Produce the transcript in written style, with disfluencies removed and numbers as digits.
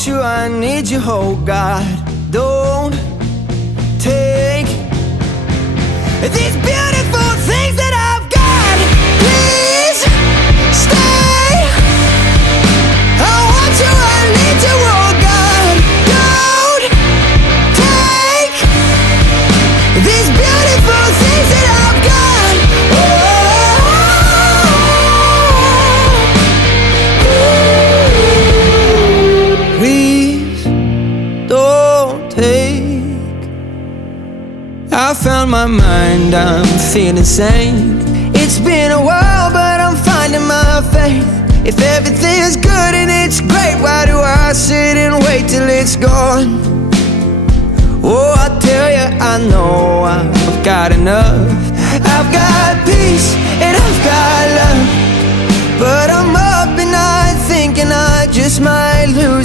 want you, I need you, oh God. Don't take these beautiful things that I've got. Please stay. I want you, I need you, oh God. Don't take these beautiful things that I've got. Please don't take. I found my mind, I'm feeling sane. It's been a while, but I'm finding my faith. If everything's good and it's great, why do I sit and wait till it's gone? Oh, I tell you, I know I've got enough. I've got peace and I've got love, but I'm up and I thinking I just might lose it.